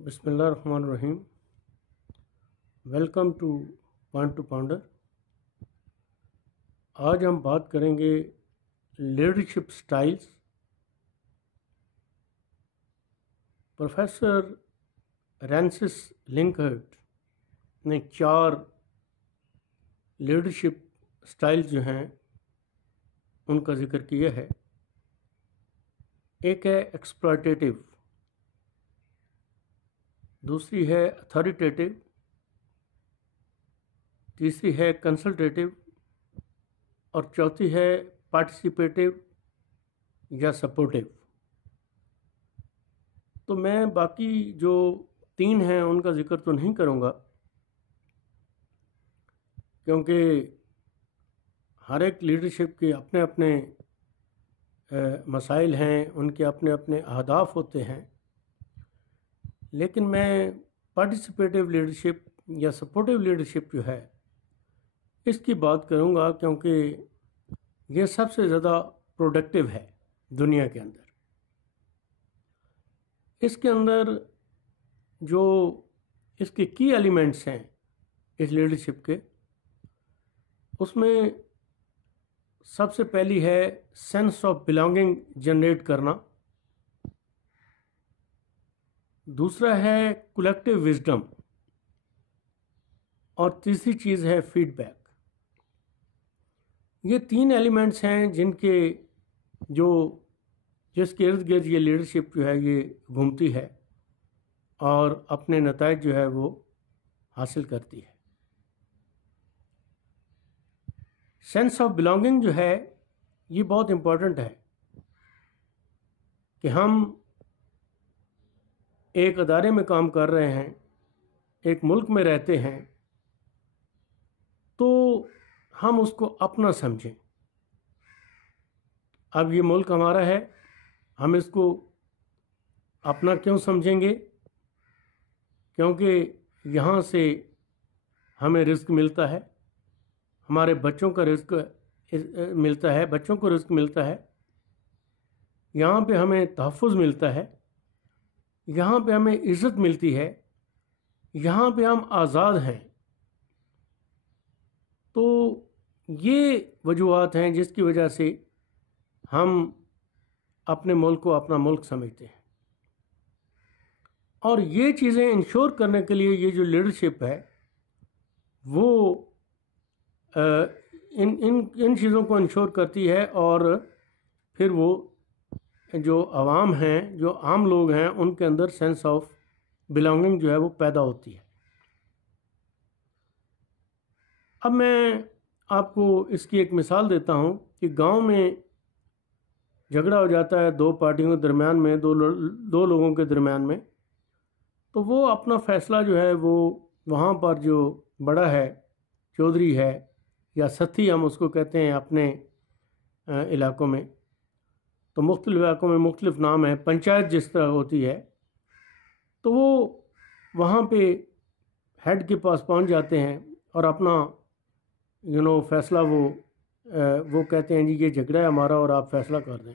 बिस्मिल्लाहिर्रहमानिर्रहीम। Welcome two point two pounder. आज हम बात करेंगे लीडरशिप स्टाइल्स। प्रोफेसर रैंसिस लिंकहर्ट ने 4 लीडरशिप स्टाइल्स जो हैं उनका जिक्र किया है। एक है एक्सप्लॉयटेटिव, दूसरी है अथॉरिटेटिव, तीसरी है कंसल्टेटिव और चौथी है पार्टिसिपेटिव या सपोर्टिव। तो मैं बाकी जो 3 हैं उनका जिक्र तो नहीं करूँगा, क्योंकि हर एक लीडरशिप के अपने अपने मसाइल हैं, उनके अपने अपने अहदाफ होते हैं। लेकिन मैं पार्टिसिपेटिव लीडरशिप या सपोर्टिव लीडरशिप जो है इसकी बात करूँगा, क्योंकि ये सबसे ज़्यादा प्रोडक्टिव है दुनिया के अंदर। इसके अंदर जो इसके की एलिमेंट्स हैं इस लीडरशिप के, उसमें सबसे पहली है सेंस ऑफ बिलोंगिंग जनरेट करना, दूसरा है कलेक्टिव विजडम और तीसरी चीज़ है फीडबैक। ये 3 एलिमेंट्स हैं जिसके इर्द गिर्द ये लीडरशिप जो है ये घूमती है और अपने नताइज जो है वो हासिल करती है। सेंस ऑफ बिलोंगिंग जो है ये बहुत इम्पोर्टेंट है कि हम एक अदारे में काम कर रहे हैं, एक मुल्क में रहते हैं, तो हम उसको अपना समझें। अब ये मुल्क हमारा है, हम इसको अपना क्यों समझेंगे? क्योंकि यहाँ से हमें रिस्क मिलता है, हमारे बच्चों का रिस्क मिलता है, बच्चों को रिस्क मिलता है, यहाँ पे हमें तहफ़्फ़ुज़ मिलता है, यहाँ पे हमें इज़्ज़त मिलती है, यहाँ पे हम आज़ाद हैं। तो ये वजूहात हैं जिसकी वजह से हम अपने मुल्क को अपना मुल्क समझते हैं। और ये चीज़ें इंश्योर करने के लिए ये जो लीडरशिप है वो इन चीज़ों को इंश्योर करती है, और फिर वो जो आवाम हैं, जो आम लोग हैं, उनके अंदर सेंस ऑफ बिलोंगिंग जो है वो पैदा होती है। अब मैं आपको इसकी एक मिसाल देता हूँ कि गांव में झगड़ा हो जाता है 2 पार्टियों के दरमियान में, दो लोगों के दरमियान में, तो वो अपना फ़ैसला जो है वो वहाँ पर जो बड़ा है, चौधरी है या सथी हम उसको कहते हैं अपने इलाकों में, तो मुख्तलिफ़ इलाकों में मुख्तलिफ़ नाम है, पंचायत जिस तरह होती है, तो वो वहाँ पे हेड के पास पहुँच जाते हैं और अपना फ़ैसला वो कहते हैं जी ये झगड़ा है हमारा और आप फ़ैसला कर दें।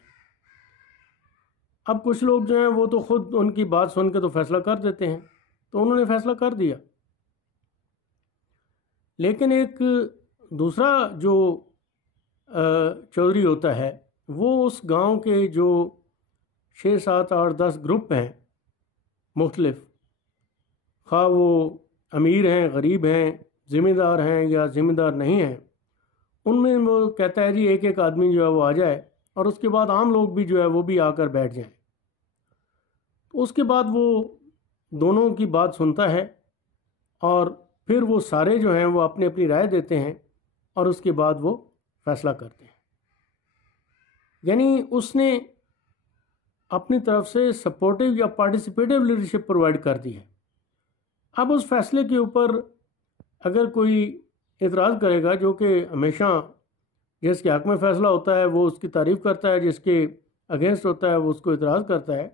अब कुछ लोग जो हैं वो तो ख़ुद उनकी बात सुन के तो फ़ैसला कर देते हैं, तो उन्होंने फ़ैसला कर दिया। लेकिन एक दूसरा जो चौधरी होता है वो उस गांव के जो 6, 7, 8, 10 ग्रुप हैं मुख्तलिफ, खा वो अमीर हैं, गरीब हैं, ज़िम्मेदार हैं या ज़िम्मेदार नहीं हैं, उनमें वो कहता है जी एक एक आदमी जो है वो आ जाए और उसके बाद आम लोग भी जो है वो भी आकर बैठ जाएं। तो उसके बाद वो दोनों की बात सुनता है और फिर वो सारे जो हैं वो अपनी अपनी राय देते हैं और उसके बाद वो फ़ैसला करते हैं। यानी उसने अपनी तरफ से सपोर्टिव या पार्टिसिपेटिव लीडरशिप प्रोवाइड कर दी है। अब उस फैसले के ऊपर अगर कोई एतराज़ करेगा, जो कि हमेशा जिसके हक़ में फ़ैसला होता है वो उसकी तारीफ़ करता है, जिसके अगेंस्ट होता है वो उसको एतराज़ करता है,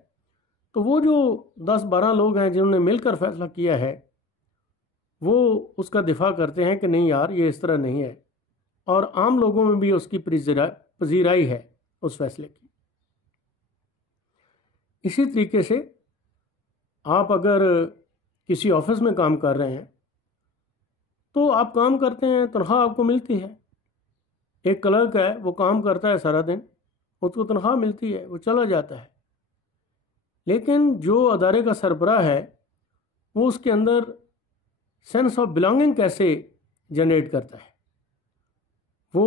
तो वो जो 10-12 लोग हैं जिन्होंने मिलकर फ़ैसला किया है वो उसका दिफा करते हैं कि नहीं यार ये इस तरह नहीं है, और आम लोगों में भी उसकी पजीराई है उस फैसले की। इसी तरीके से आप अगर किसी ऑफिस में काम कर रहे हैं तो आप काम करते हैं, तनख्वाह आपको मिलती है। एक क्लर्क है, वो काम करता है सारा दिन, उसको तनख्वाह मिलती है, वो चला जाता है। लेकिन जो अदारे का सरबराह है वो उसके अंदर सेंस ऑफ बिलोंगिंग कैसे जनरेट करता है, वो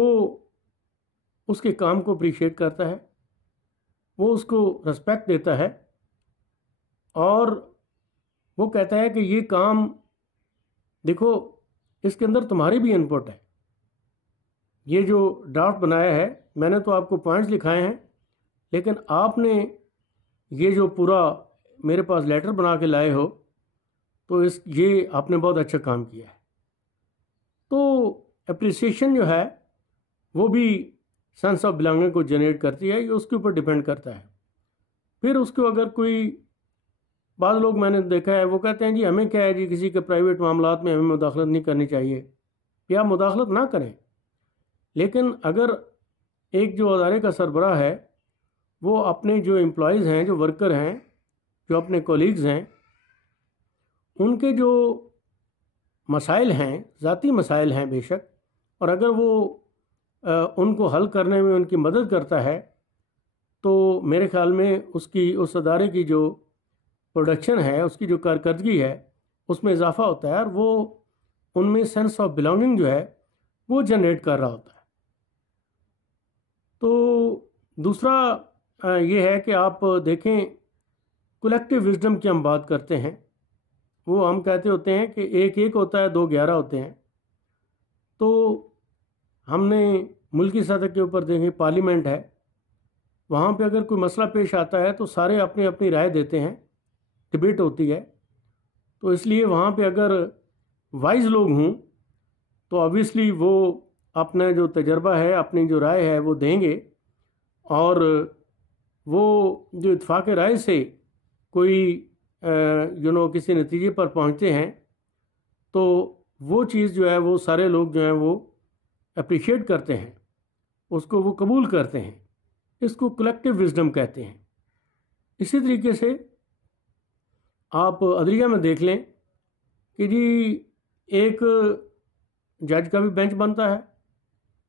उसके काम को अप्रिशिएट करता है, वो उसको रिस्पेक्ट देता है और वो कहता है कि ये काम देखो, इसके अंदर तुम्हारी भी इनपुट है। ये जो ड्राफ्ट बनाया है मैंने तो आपको पॉइंट्स लिखाए हैं, लेकिन आपने ये जो पूरा मेरे पास लेटर बना के लाए हो तो ये आपने बहुत अच्छा काम किया है। तो अप्रिसिएशन जो है वो भी सेंस ऑफ बिलोंगिंग को जनरेट करती है, ये उसके ऊपर डिपेंड करता है। फिर उसको अगर कोई, बाद लोग मैंने देखा है वो कहते हैं जी हमें क्या है जी, किसी के प्राइवेट मामलात में हमें मुदाखलत नहीं करनी चाहिए, या मुदाखलत ना करें। लेकिन अगर एक जो अदारे का सरबराह है वो अपने जो एम्प्लॉयज़ हैं, जो वर्कर हैं, जो अपने कोलीग्स हैं, उनके जो मसाइल हैं, ज़ाती मसाइल हैं बेशक, और अगर वो उनको हल करने में उनकी मदद करता है तो मेरे ख्याल में उसकी, उस अदारे की जो प्रोडक्शन है, उसकी जो कारकर्दगी है, उसमें इजाफा होता है और वो उनमें सेंस ऑफ बिलोंगिंग जो है वो जनरेट कर रहा होता है। तो दूसरा ये है कि आप देखें, कलेक्टिव विजडम की हम बात करते हैं, वो हम कहते होते हैं कि एक एक होता है, दो 11 होते हैं। तो हमने मुल्की सतह के ऊपर देखें, पार्लियामेंट है, वहाँ पे अगर कोई मसला पेश आता है तो सारे अपनी अपनी राय देते हैं, डिबेट होती है। तो इसलिए वहाँ पे अगर वाइज लोग हों तो ऑब्वियसली वो अपना जो तजर्बा है, अपनी जो राय है वो देंगे, और वो जो इत्फाक राय से कोई किसी नतीजे पर पहुँचते हैं तो वो चीज़ जो है वो सारे लोग जो हैं वो अप्रिशिएट करते हैं, उसको वो कबूल करते हैं। इसको कलेक्टिव विजडम कहते हैं। इसी तरीके से आप अदलिया में देख लें कि जी एक जज का भी बेंच बनता है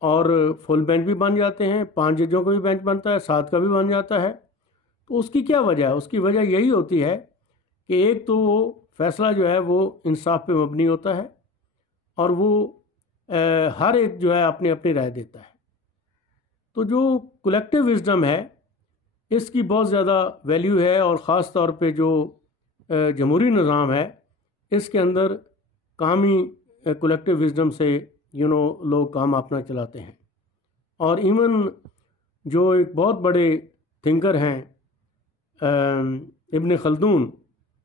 और फुल बेंच भी बन जाते हैं, 5 जजों का भी बेंच बनता है, 7 का भी बन जाता है। तो उसकी क्या वजह है? उसकी वजह यही होती है कि एक तो वो फैसला जो है वो इंसाफ पे मबनी होता है और वो हर एक जो है अपनी अपनी राय देता है। तो जो कलेक्टिव विजडम है इसकी बहुत ज़्यादा वैल्यू है, और ख़ास तौर पे जो जमहूरी निज़ाम है इसके अंदर कामी कलेक्टिव विजडम से लोग काम अपना चलाते हैं। और इवन जो एक बहुत बड़े थिंकर हैं इब्न खल्दून,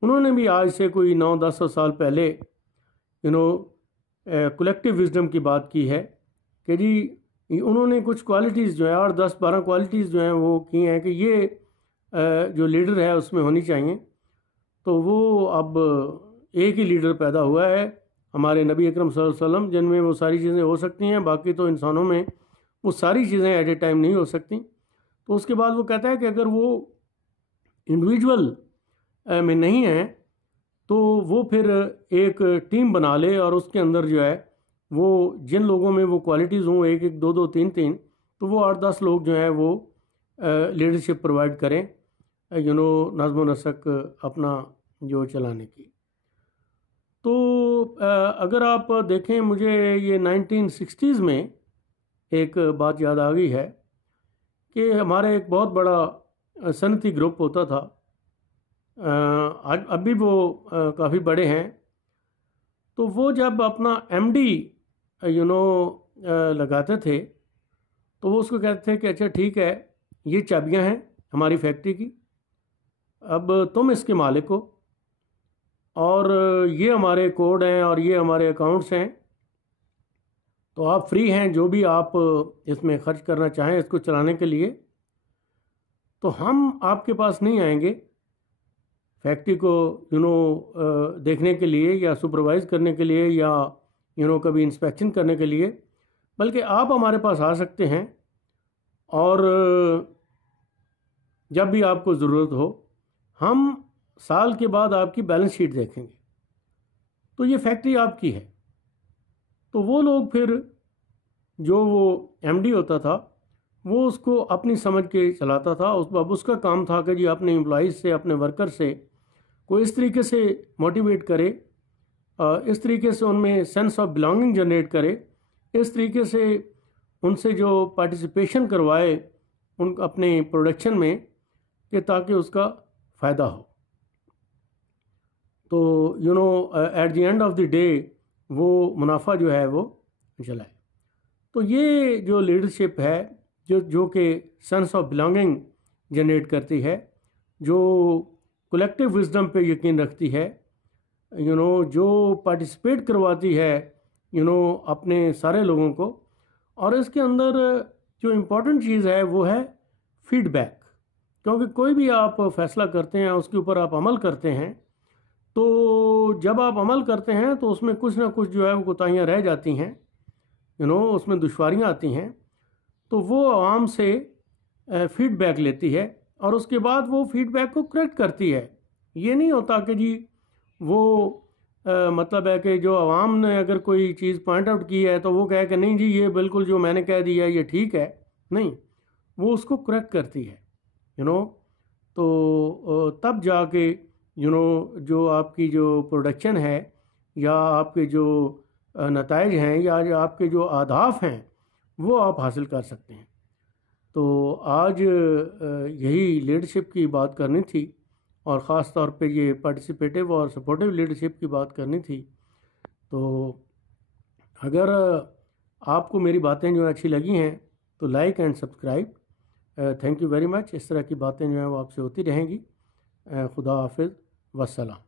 उन्होंने भी आज से कोई 9-10 साल पहले कलेक्टिव विजडम की बात की है कि जी उन्होंने कुछ क्वालिटीज़ जो है, और 10-12 क्वालिटीज़ जो हैं वो की हैं कि ये जो लीडर है उसमें होनी चाहिए। तो वो अब एक ही लीडर पैदा हुआ है, हमारे नबी अकरम सल्लल्लाहु अलैहि वसल्लम, जिनमें वो सारी चीज़ें हो सकती हैं, बाकी तो इंसानों में वो सारी चीज़ें एट ए टाइम नहीं हो सकती। तो उसके बाद वो कहता है कि अगर वो इंडिविजुअल में नहीं है तो वो फिर एक टीम बना ले और उसके अंदर जो है वो जिन लोगों में वो क्वालिटीज़ हों, 1-1, 2-2, 3-3, तो वो 8-10 लोग जो हैं वो लीडरशिप प्रोवाइड करें नज़्म व नसक अपना जो चलाने की। तो अगर आप देखें, मुझे ये 1960s में एक बात याद आ गई है कि हमारे एक बहुत बड़ा सनती ग्रुप होता था, आज अभी वो काफ़ी बड़े हैं। तो वो जब अपना एमडी लगाते थे तो वो उसको कहते थे कि अच्छा ठीक है, ये चाबियां हैं हमारी फैक्ट्री की, अब तुम इसके मालिक हो, और ये हमारे कोड हैं और ये हमारे अकाउंट्स हैं, तो आप फ्री हैं जो भी आप इसमें खर्च करना चाहें इसको चलाने के लिए। तो हम आपके पास नहीं आएंगे फैक्ट्री को देखने के लिए या सुपरवाइज़ करने के लिए या कभी इंस्पेक्शन करने के लिए, बल्कि आप हमारे पास आ सकते हैं और जब भी आपको ज़रूरत हो हम साल के बाद आपकी बैलेंस शीट देखेंगे तो ये फैक्ट्री आपकी है। तो वो लोग फिर जो वो एमडी होता था वो उसको अपनी समझ के चलाता था। अब उसका काम था कि जी अपने एम्प्लॉइज़ से, अपने वर्कर से कोई इस तरीके से मोटिवेट करे, इस तरीके से उनमें सेंस ऑफ बिलोंगिंग जनरेट करे, इस तरीके से उनसे जो पार्टिसिपेशन करवाए उन अपने प्रोडक्शन में कि ताकि उसका फ़ायदा हो। तो at the end of the day वो मुनाफा जो है वो चलाए। तो ये जो लीडरशिप है जो कि सेंस ऑफ बिलोंगिंग जनरेट करती है, जो कलेक्टिव विजडम पे यकीन रखती है, जो पार्टिसिपेट करवाती है अपने सारे लोगों को। और इसके अंदर जो इम्पोर्टेंट चीज़ है वो है फीडबैक, क्योंकि कोई भी आप फैसला करते हैं उसके ऊपर आप अमल करते हैं, तो जब आप अमल करते हैं तो उसमें कुछ ना कुछ जो है वो कोताहियाँ रह जाती हैं, उसमें दुश्वारियाँ आती हैं। तो वो आवाम से फीडबैक लेती है और उसके बाद वो फीडबैक को करेक्ट करती है। ये नहीं होता कि जी वो मतलब है कि जो आवाम ने अगर कोई चीज़ पॉइंट आउट की है तो वो कहे कि नहीं जी ये बिल्कुल जो मैंने कह दिया ये ठीक है। नहीं, वो उसको करेक्ट करती है। तो तब जाके जो आपकी जो प्रोडक्शन है या आपके जो नताइज हैं या जो आपके जो अहदाफ हैं वो आप हासिल कर सकते हैं। तो आज यही लीडरशिप की बात करनी थी और ख़ास तौर पे ये पार्टिसिपेटिव और सपोर्टिव लीडरशिप की बात करनी थी। तो अगर आपको मेरी बातें जो अच्छी लगी हैं तो like and subscribe. Thank you very much. इस तरह की बातें जो हैं वो आपसे होती रहेंगी। खुदा हाफिज़, वस्सलाम।